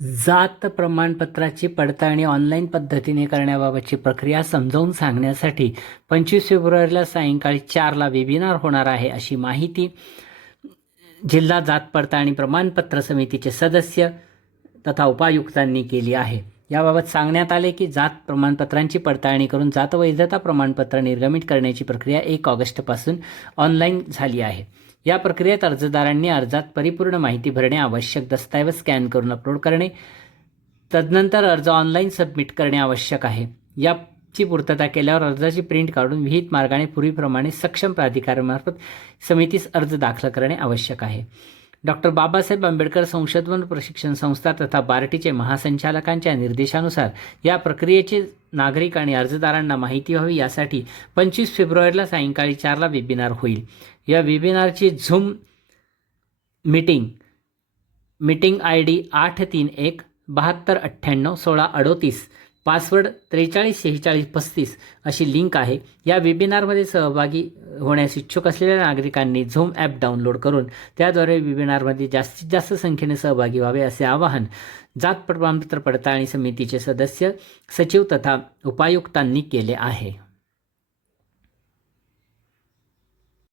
जात प्रमाणपत्राची पडताळणी ऑनलाईन पद्धतीने करण्याबाबतची प्रक्रिया समजावून सांगण्यासाठी पंचवीस फेब्रुवारीला सायंकाळी चारला वेबिनार होणार आहे अशी माहिती जिल्हा जात पडताळणी प्रमाणपत्र समितीचे सदस्य तथा उपायुक्तांनी केली आहे. याबाबत सांगण्यात आले की जात प्रमाणपत्रांची पडताळणी करून जात वैधता प्रमाणपत्र निर्गमित करण्याची प्रक्रिया एक ऑगस्टपासून ऑनलाईन झाली आहे. या प्रक्रियेत अर्जदारांनी अर्जात परिपूर्ण माहिती भरणे आवश्यक दस्तऐवज स्कॅन करून अपलोड करणे तदनंतर अर्ज ऑनलाईन सबमिट करणे आवश्यक आहे. याची पूर्तता केल्यावर अर्जाची प्रिंट काढून विहित मार्गाने पूर्वीप्रमाणे सक्षम प्राधिकाऱ्यामार्फत समितीस अर्ज दाखल करणे आवश्यक आहे. डॉक्टर बाबासाहेब आंबेडकर संशोधन प्रशिक्षण संस्था तथा बार्टीचे महासंचालकांच्या निर्देशानुसार या प्रक्रियेचे नागरिक आणि अर्जदारांना माहिती व्हावी यासाठी पंचवीस फेब्रुवारीला सायंकाळी चारला वेबिनार होईल. या वेबिनारची Zoom meeting meeting I D आठ तीन एक बहात्तर अठ्ठ्याण्णव सोळा अडोतीस पासवर्ड त्रेचाळीस शेहेचाळीस पस्तीस अशी लिंक आहे. या वेबिनारमध्ये सहभागी होण्यास इच्छुक असलेल्या नागरिकांनी झोम ॲप डाउनलोड करून त्याद्वारे वेबिनारमध्ये जास्तीत जास्त संख्येने सहभागी व्हावे असे आवाहन जात प्रमाणपत्र पडताळणी समितीचे सदस्य सचिव तथा उपायुक्तांनी केले आहे.